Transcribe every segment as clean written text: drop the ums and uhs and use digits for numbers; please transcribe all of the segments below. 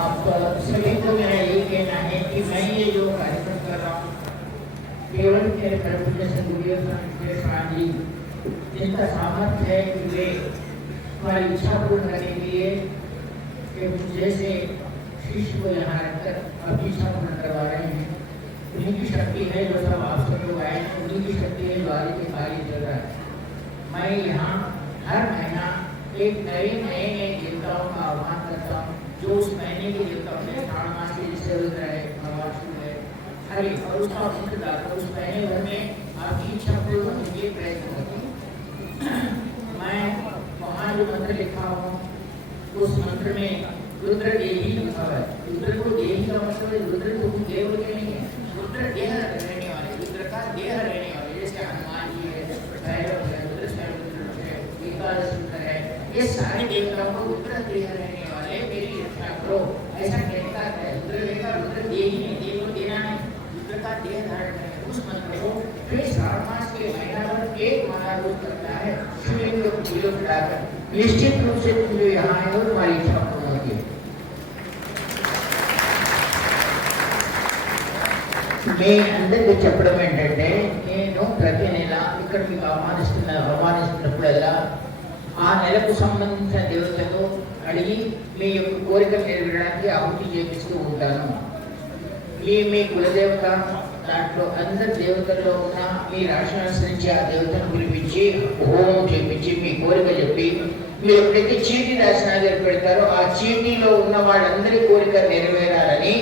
आप सभी को मेरा यही कहना है कि मैं ये जो कार्यक्रम कर रहा हूँ केवल मेरे प्रभु स्वामी जी जिनका सामर्थ्य है कि वे हमारी इच्छा पूर्ण करने के लिए कि जैसे शिष्य को यहाँ रखकर अपनी इच्छा पूर्ण करवा रहे हैं, उन्हीं की शक्ति है जो सब आप सब लोग आए, उन्हीं की शक्ति है जो आगे के कार्य चल रहा है। मैं यहाँ हर महीना एक नए देवताओं का आह्वान करता हूँ, जो उस महीने के देवताओं में श्रावण मास के जिससे रुद्र है, भगवान है, हरि और उसका मंत्र डालकर उस महीने भर में आपकी इच्छा पूर्ण होने के प्रयत्न करती हूँ। मैं वहाँ जो मंत्र लिखा हूँ उस मंत्र में रुद्र देही लिखा है। रुद्र को देही का मतलब है रुद्र को देव के नहीं है, रुद्र देह रहने वाले, रुद्र का देह रहने वाले, जैसे हनुमान जी है, भैरव है, रुद्र है, एकादश रुद्र है, ये सारे देवताओं को रुद्र देह रहने वाले मेरी रक्षा करो, ऐसा कहता है। रुद्र देगा, रुद्र देही नहीं, देव को देना नहीं, रुद्र का देह धारण करें। उस मंत्र को फिर श्रावण मास के महीना भर एक माला रोज करता है, शिवलिंग को फूलों चढ़ाकर। निश्चित रूप से तुम जो यहाँ आए हो तुम्हारी इच्छा पूर्ण होगी। మీ అందరికి చెప్పడం ఏంటంటే, నేను ప్రతి నెల ఇక్కడ మీకు ఆహ్వానిస్తున్నప్పుడల్లా ఆ నెలకు సంబంధించిన దేవతలు అడిగి మీ యొక్క కోరికలు నెరవేరడానికి ఆహుతి చేపిస్తూ ఉంటాను. మీ కులదేవత దాంట్లో అందరి దేవతల్లో ఉన్న మీ రాశిని అనుసరించి ఆ దేవతను పిలిపించి హోమం చేపించి మీ కోరిక చెప్పి మీరు ఎప్పుడైతే చీటీ రాసిన పెడతారో ఆ చీటీలో ఉన్న వాళ్ళందరి కోరిక నెరవేరాలని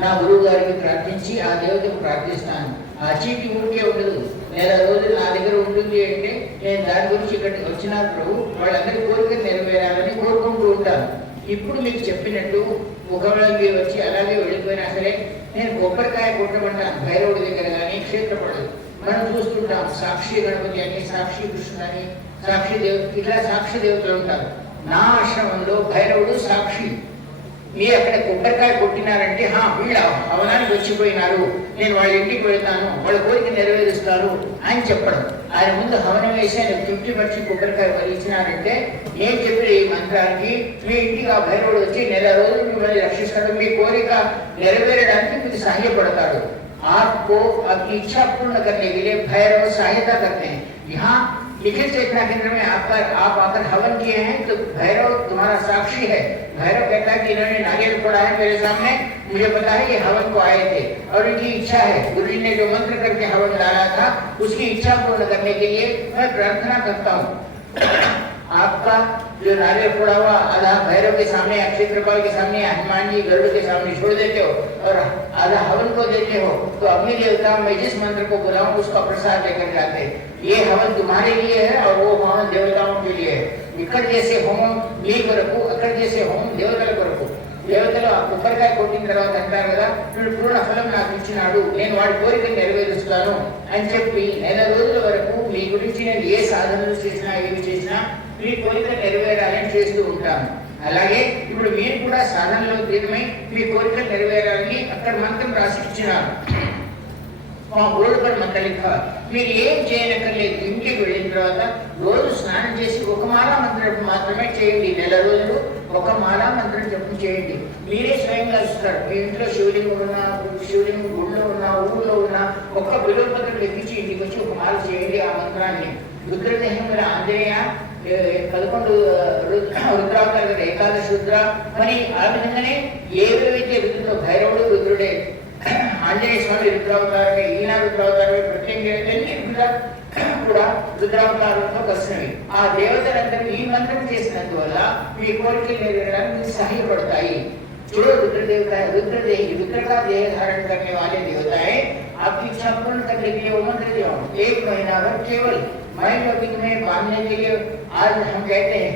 నా గురువు గారికి ప్రార్థించి ఆ దేవతను ప్రార్థిస్తాను. ఆ చీటీ ఊరికే ఉండదు, నెల రోజులు నా దగ్గర ఉంటుంది అంటే నేను దాని గురించి ఇక్కడికి వచ్చినప్పుడు వాళ్ళందరి కోరిక నెరవేరాలని కోరుకుంటూ ఉంటాను. ఇప్పుడు మీకు చెప్పినట్టు ఒకవేళ మీరు వచ్చి అలాగే వెళ్ళిపోయినా సరే నేను కొబ్బరికాయ కొట్టమంటాను భైరవుడి దగ్గర కానీ క్షేత్రపడదు. మనం చూస్తుంటాం సాక్షి గణపతి అని, సాక్షి కృష్ణ అని, సాక్షి ఇట్లా సాక్షి దేవతలు ఉంటారు. నా ఆశ్రమంలో భైరవుడు సాక్షి. మీరు అక్కడ కొబ్బరికాయ కొట్టినారంటే వీళ్ళ హవనానికి వచ్చిపోయినారు, నేను వాళ్ళ ఇంటికి వెళ్తాను, వాళ్ళ కోరిక నెరవేరుస్తారు అని చెప్పడం. ఆయన ముందు హవనం వేసి ఆయన తృప్తి పరిచి కొబ్బరికాయ వదిలించినారంటే నేను చెప్పిన ఈ మంత్రానికి మీ ఇంటికి ఆ భైరవుడు వచ్చి నెల రోజులు మిమ్మల్ని రక్షిస్తాడు, మీ కోరిక నెరవేరడానికి మీకు సహాయపడతాడు. आपको आपकी इच्छा पूर्ण करने के लिए भैरव सहायता करते हैं। यहाँ लिखित चेतना केंद्र में आप आकर हवन किए हैं तो भैरव तुम्हारा साक्षी है। भैरव कहता है कि इन्होंने नारियल फोड़ा है मेरे सामने, मुझे पता है ये हवन को आए थे और इनकी इच्छा है, गुरु जी ने जो मंत्र करके हवन डाला था उसकी इच्छा पूर्ण करने के लिए मैं प्रार्थना करता हूँ। आपका जो नारियल फोड़ा हुआ आधा भैरव के सामने, क्षेत्रपाल के सामने, हनुमान जी गरुड़ के सामने छोड़ देते हो और आधा हवन को देते हो, तो अग्नि देवता मैं जिस मंत्र को बुलाऊं उसका प्रसाद लेकर जाते हैं। ये हवन तुम्हारे लिए है और वो हवन देवताओं के लिए है। ఇక్కడ చేసే హోమం మీ కొరకు, అక్కడ చేసే హోమం దేవతల కొరకు. దేవతలు ఆ కొబ్బరికాయ కొట్టిన తర్వాత అంటారు కదా, వీడు పూర్ణ ఫలం నాకు ఇచ్చినాడు, నేను వాడి కోరిక నెరవేరుస్తాను అని చెప్పి నెల రోజుల వరకు మీ గురించి నేను ఏ సాధనలు చేసినా ఏమి చేసినా మీ కోరిక నెరవేరాలని చేస్తూ ఉంటాను. అలాగే ఇప్పుడు మీరు కూడా సాధనలో దిగమై మీ కోరిక నెరవేరాలని అక్కడ మంత్రం రాసి ఇచ్చినారు. బోర్డు పై మంత్రం లిఖా. మీరు ఏం చేయనక్కర్లేదు, ఇంటికి వెళ్ళిన తర్వాత రోజు స్నానం చేసి ఒక మాలా మంత్రం మాత్రమే చేయండి. నెల రోజులు ఒక మాలా మంత్రం జపం చేయండి. మీరే స్వయంగా ఇస్తారు. మీ ఇంట్లో శివలింగం ఉన్నా, శివలింగం గుడిలో ఉన్నా, ఊళ్ళో ఉన్నా ఒక్క బిల్వపత్రం ఎక్కించి ఇంటికి వచ్చి ఒక మాల చేయండి ఆ మంత్రాన్ని. రుద్రదేహం మీద ఆంజనేయ 11 రుద్రావతారు కదా, ఏకాదశి రుద్ర. మరి ఆ విధంగానే ఏవేవైతే రుద్రుడో భైరవుడు రుద్రుడే, ఆంజనేయ స్వామి రుద్రావతారమే, ఈయన రుద్రావతారమే, ప్రత్యేకంగా కూడా రుద్రావతారంలో కలిసినవి. ఆ దేవతలందరూ ఈ మంత్రం చేసినందువల్ల మీ కోరికలు నెరవేరడానికి సహాయపడతాయి. जो रुद्र देवता है, रुद्र देही, रुद्र का देह धारण करने वाले देवता है, आपकी इच्छा पूर्ण करने के लिए वो मंत्र दिया हूँ। एक महीना भर केवल मैं कभी तुम्हें बांधने के लिए आज हम कहते हैं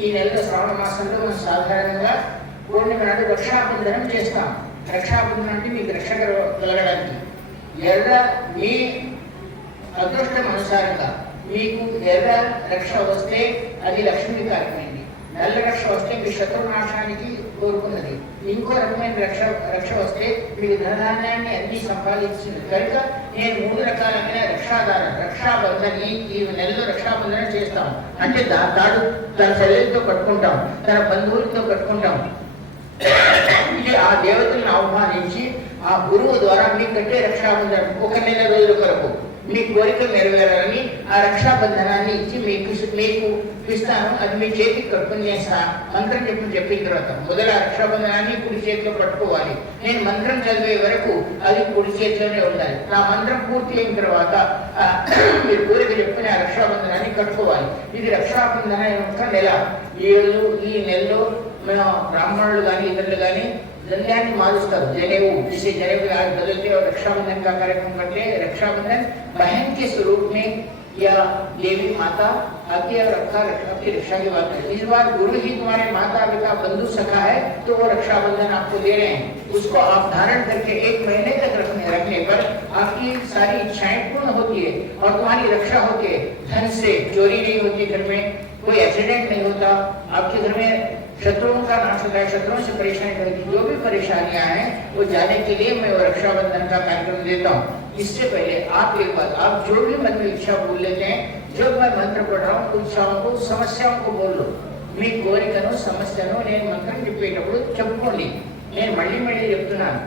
ఈ నెలలో శ్రావణ మాసంలో మనం సాధారణంగా పూర్ణిమ నాడు రక్షాబంధనం చేస్తాం. రక్షాబంధనం అంటే మీకు రక్ష కలగడానికి. ఎర్ర మీ అదృష్టం అనుసారంగా మీకు ఎర్ర రక్ష వస్తే అది లక్ష్మీ కార్యమైంది, నల్ల రక్ష వస్తే మీ శత్రునాశానికి కోరుకున్నది, ఇంకో రకమైన రక్ష వస్తే మీకు ధనధాన్యాన్ని అన్ని సంపాదించింది. కనుక నేను 3 రకాలైన రక్షాబంధన్ ఈ నెలలో రక్షాబంధనం చేస్తాం. అంటే తాడు తన శరీరంతో కట్టుకుంటాం, తన బంధువులతో కట్టుకుంటాం. ఆ దేవతలను ఆహ్వానించి ఆ గురువు ద్వారా మీకు కట్టే రక్షాబంధనం 1 నెల రోజుల వరకు మీ కోరికలు నెరవేరాలని ఆ రక్షాబంధనాన్ని ఇచ్చి మీకు ఇస్తాను. అది మీ చేతికి కట్టుకుని నేను మంత్రం చెప్పిన తర్వాత మొదల రక్షాబంధనాన్ని కుడి చేతిలో పట్టుకోవాలి. నేను మంత్రం చదివే వరకు అది కుడి చేతిలోనే ఉండాలి. నా మంత్రం పూర్తి అయిన తర్వాత మీరు కోరిక చెప్పుకుని ఆ రక్షాబంధనాన్ని కట్టుకోవాలి. ఇది రక్షాబంధన యొక్క నెల. ఈ నెలలో మేము బ్రాह्मणులు కానీ ఇతరులు కానీ जन्याన్ని मारुस्तर जनेऊ जिसे जनेऊ आज बदलते और रक्षाबंधन का कार्यक्रम करते हैं। रक्षाबंधन बहन के स्वरूप में या देवी माता आती है और आपकी रक्षा की बात है। इस बार गुरु ही तुम्हारे माता पिता बंधु सखा है तो वो रक्षाबंधन आपको दे रहे हैं। उसको आप धारण करके 1 महीने तक रखने पर आपकी सारी इच्छाएं पूर्ण होती है और तुम्हारी रक्षा होती है। धन से चोरी नहीं होती, घर में कोई एक्सीडेंट नहीं होता, आपके घर में शत्रुओं का नाश होता है, शत्रुओं से परेशानी होती। जो भी परेशानियां हैं वो जाने के लिए मैं रक्षाबंधन का कार्यक्रम देता हूँ। इससे पहले आप एक बात, आप जो भी मन में इच्छा बोल लेते हैं, जब मैं मंत्र पढ़ रहा हूँ इच्छाओं को समस्याओं को बोल लो। మీ కోరికను సమస్యను నేను మంత్రం చెప్పేటప్పుడు చెప్పుకోండి. నేను మళ్ళీ చెప్తున్నాను.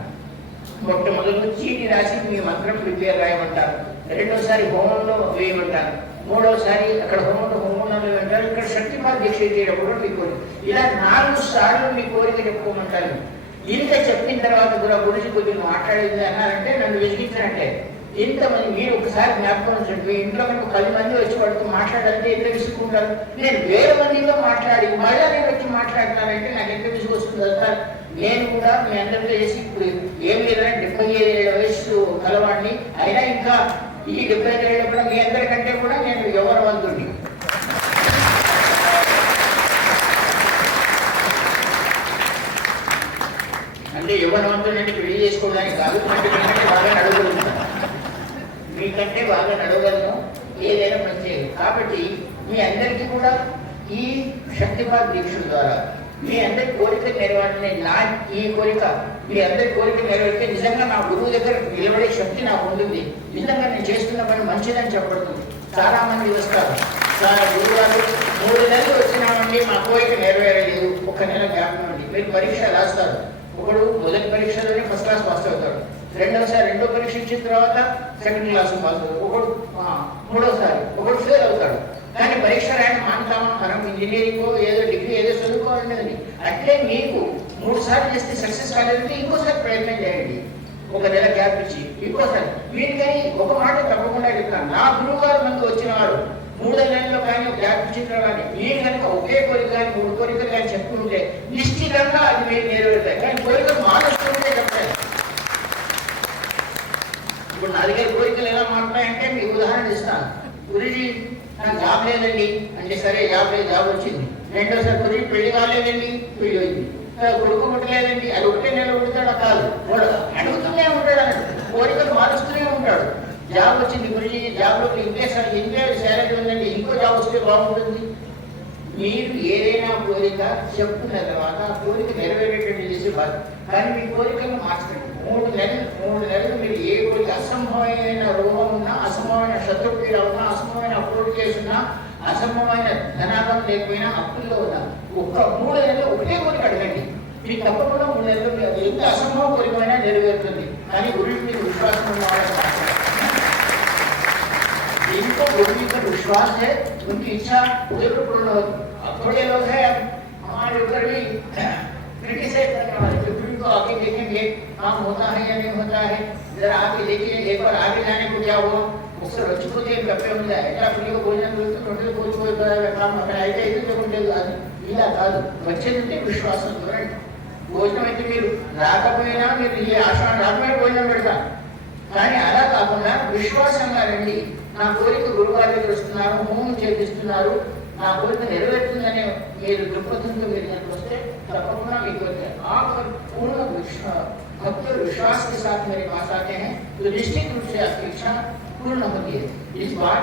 మొట్టమొదటి చీటి రాసి మీ మంత్రం ప్రిపేర్ రాయమంటారు, రెండోసారి హోమంలో వేయమంటారు, మూడోసారి అక్కడ హోమంలో అంటారు, ఇక్కడ శక్తిపాత దీక్ష చేయడం మీ కోరిక. ఇలా 4 సార్లు మీ కోరిక చెప్పుకోమంటారు. ఇంత చెప్పిన తర్వాత కూడా గురించి కొద్దిగా మాట్లాడేది అన్నారంటే నన్ను విసిగించినట్టే. ఇంతమంది మీరు ఒకసారి జ్ఞాపకం ఉంచండి, ఇంట్లో మనకు 10 మంది వచ్చి వాడితో మాట్లాడాలంటే ఎంత విసుకుంటారు. నేను 1000 మందితో మాట్లాడి మళ్ళీ నేను వచ్చి మాట్లాడుతున్నానంటే నాకు ఎంత విసుకొస్తుంది సార్. నేను కూడా మీ అందరితో చేసి ఇప్పుడు ఏం లేదంటే 75 ఏళ్ల వయసు కలవాడిని అయినా ఇంకా ఈ 75 ఏళ్ళ కూడా మీ అందరికంటే కూడా నేను యవ్వనవంతుడిని. అంటే యవ్వనవంతుడిని పెళ్లి చేసుకోవడానికి కాదు, మీకంటే బాగా నడవగలుగుతాను, మీకంటే బాగా నడవగలను, ఏదైనా మంచిది. కాబట్టి మీ అందరికీ కూడా ఈ శక్తిపాత దీక్షల ద్వారా మీ అందరి కోరిక నెరవేర్చే నా ఈ కోరిక మీ అందరి కోరిక నెరవేరితే నిజంగా నా గురువు దగ్గర నిలబడే శక్తి నాకు ఉంటుంది. నిజంగా నేను చేస్తున్న పని మంచిదని చెప్పబడుతుంది. చాలా మంది వస్తారు, చాలా గురువు గారు 3 నెలలు వచ్చినామండి మా కోరిక నెరవేరలేదు, 1 నెల గ్యాప్ నుండి మీరు పరీక్ష రాస్తారు. ఒకడు మొదటి పరీక్షలోనే ఫస్ట్ క్లాస్ పాస్ అవుతాడు, రెండో పరీక్ష ఇచ్చిన తర్వాత సెకండ్ క్లాస్ పాస్ అవుతాడు, ఒకడు మూడోసారి ఒకడు ఫెయిల్ అవుతాడు. కానీ పరీక్ష రాయడం మానుతామా మనం? ఇంజనీరింగ్ ఏదో డిగ్రీ ఏదో చదువుకోవాలని అట్లే మీకు 3 సార్లు చేస్తే సక్సెస్ కాలేదంటే ఇంకోసారి ప్రయత్నం చేయండి. 1 నెల గ్యాప్ ఇచ్చి ఇంకోసారి మీరు. కానీ ఒక మాట తప్పకుండా చెప్తాను, నా గురువు గారు మనకు వచ్చిన వారు 3 నెలల్లో కానీ గ్యాప్ ఇచ్చిన కానీ మీరు కనుక ఒకే కోరిక కానీ 3 కోరికలు కానీ చెప్పుకుంటే నిశ్చితంగా అది మీరు నెరవేరుతాయి. కానీ కోరికలు మారుస్తుంటే చెప్తారు. ఇప్పుడు నా దగ్గర కోరికలు ఎలా మారుతాయంటే మీకు ఉదాహరణ ఇస్తాను. గురుజీ నాకు జాబ్ లేదండి అంటే సరే జాబ్ లేదు, జాబ్ వచ్చింది. రెండోసారి గురించి పెళ్లి కాలేదండి, పెళ్లి అయింది. కొడుకు పుట్టలేదండి, అది 1 నెల పుడతాడా? కాదు, అడుగుతూనే ఉంటాడు, కోరికలు మారుస్తూనే ఉంటాడు. జాబ్ వచ్చింది గురించి, జాబ్లో ఇంకే శాలరీ ఉందండి, ఇంకో జాబ్ వస్తే బాగుంటుంది. మీరు ఏదైనా కోరిక చెప్పుకున్న తర్వాత ఆ కోరిక నెరవేరేటట్టు చేసే బాధ. కానీ మీ కోరికలను మార్చండి. 3 నెలలు మీరు ఏ కోరిక, అసంభవమైన రోగం ఉన్నా, అసంభవమైన శత్రుపీడ ఉన్నా, అసంభవమైన అప్లోడ్ చేసినా, అసంభవమైన ధనాగం లేకపోయినా, అప్పుల్లో ఉన్నా 3 నెలలు ఒకటే కోరిక అడగండి. మీకు తప్పకుండా 3 నెలలు ఎంత అసంభవ కోరికైనా నెరవేరుతుంది. కానీ గురువు మీకు విశ్వాసం ఉన్న इनको गुरु जी पर विश्वास है, उनकी इच्छा जरूर पूर्ण होगी। अब थोड़े लोग हैं हमारे ऊपर भी क्रिटिसाइज करने वाले, जो गुरु को आगे देखेंगे काम होता है या नहीं होता है, जरा आगे देखिए, एक बार आगे जाने को क्या हुआ उससे रचिपुते कपे ఉందా ఎట్లా ఫ్రీగా భోజనం దొరుకుతుంది, కోల్పోయి काम అక్కడ అయితే ఇది ఉండేది కాదు. ఇలా కాదు, వచ్చేదంటే విశ్వాసం చూడండి. భోజనం అయితే మీరు రాకపోయినా మీరు ఈ ఆశ్రమం రాకపోయినా భోజనం పెడతారు. కానీ అలా కాకుండా విశ్వాసంగా రండి. నా కోరిక గురువారి దగ్గర వస్తున్నారు, హోమం చేపిస్తున్నారు, నా కోరిక నెరవేరుతుందనే మీరు దృక్పథంతో మీరు కనుక వస్తే తప్పకుండా మీకు आप पूर्ण भक्ति और विश्वास के साथ मेरे पास आते हैं तो निश्चित रूप से आपकी इच्छा पूर्ण होती है। इस बार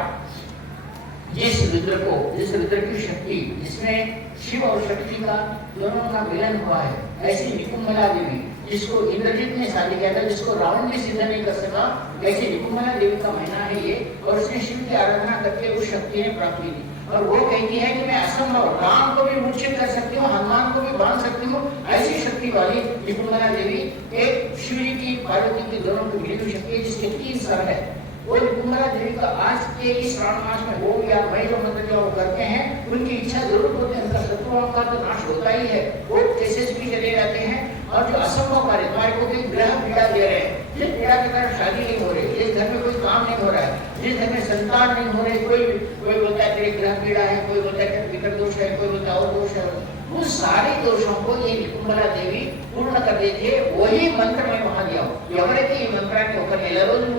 जिस रुद्र की शक्ति जिसमें शिव और शक्ति का दोनों का मिलन हुआ है, ऐसी निकुंभला देवी जिसको इंद्रजीत ने शादी किया था, जिसको रावण भी सिद्ध नहीं कर सका, ऐसी निकुंभला देवी का महीना है ये। और उसने शिव की आराधना करके उस शक्ति ने प्राप्त की थी। और वो कहती है कि मैं असंभव राम को भी मूर्छित कर सकती हूँ, हनुमान को भी बांध सकती हूँ। ऐसी शक्ति वाली निकुंभला देवी एक शिवजी की पार्वती की दोनों की मिली हुई शक्ति है, जिसके 3 सर है। वो निकुंभला देवी का आज के इस श्रावण मास में वो या वही जो मंत्र जो करते हैं उनकी इच्छा जरूर होती है, उनका शत्रुओं का तो नाश होता ही है, वो केसेस भी चले जाते हैं। और जो असंभव कार्य तुम्हारे को भी ग्रह पीड़ा दे रहे हैं, जिस पीड़ा के कारण शादी नहीं हो रही, जिस घर में कोई काम नहीं हो रहा है, जिस घर में संतान नहीं हो रहे, कोई बोलता है तेरे ग्रह पीड़ा है, कोई बोलता है पितर दोष है, कोई बोलता है और दोष है, उन सारे दोषों को ये निकुंभला देवी पूर्ण कर देती है। वही मंत्र मैं वहां दिया हूँ, ఎవరైతే ఈ మంత్రాన్ని ఒక నెల రోజులు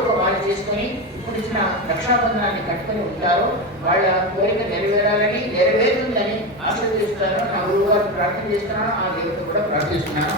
ఒక వాళ్ళు చేసుకుని ఇప్పుడు ఇచ్చిన రక్షాబంధనాన్ని కట్టుకుని ఉంటారో వాళ్ళ కోరిక నెరవేరాలని, నెరవేరుతుందని ఆశీర్వదిస్తున్నాను. నా గురువు గారు ప్రార్థన చేస్తున్నాను, ఆ దేవత కూడా ప్రార్థిస్తున్నాను.